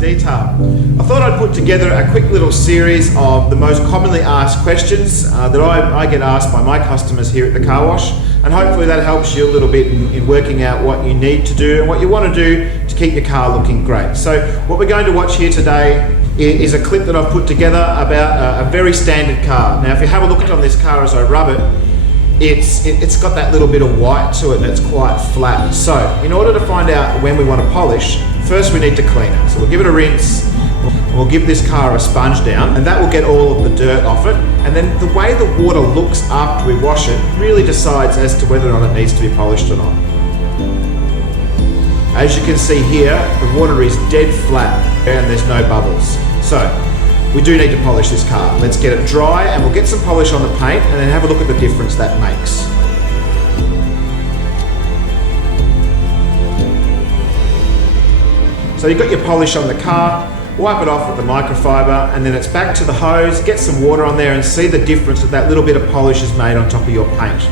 detail. I thought I'd put together a quick little series of the most commonly asked questions that I get asked by my customers here at the car wash, and hopefully that helps you a little bit in working out what you need to do and what you want to do to keep your car looking great. So what we're going to watch here today is a clip that I've put together about a very standard car. Now if you have a look on this car as I rub it, it's got that little bit of white to it that's quite flat. So in order to find out when we want to polish, first we need to clean it. So we'll give it a rinse, we'll give this car a sponge down, and that will get all of the dirt off it. And then the way the water looks after we wash it really decides as to whether or not it needs to be polished or not. As you can see here, the water is dead flat and there's no bubbles. So we do need to polish this car. Let's get it dry and we'll get some polish on the paint and then have a look at the difference that makes. So you've got your polish on the car, wipe it off with the microfiber, and then it's back to the hose, get some water on there and see the difference that little bit of polish has made on top of your paint.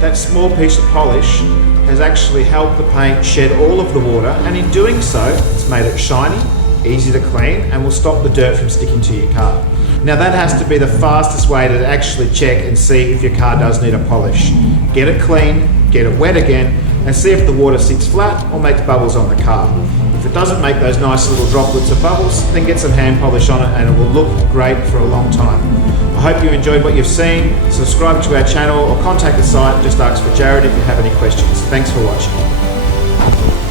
That small piece of polish has actually helped the paint shed all of the water, and in doing so, it's made it shiny, easy to clean, and will stop the dirt from sticking to your car. Now that has to be the fastest way to actually check and see if your car does need a polish. Get it clean, get it wet again, and see if the water sits flat or makes bubbles on the car. If it doesn't make those nice little droplets of bubbles, then get some hand polish on it and it will look great for a long time. I hope you enjoyed what you've seen. Subscribe to our channel or contact the site, just ask for Jared if you have any questions. Thanks for watching.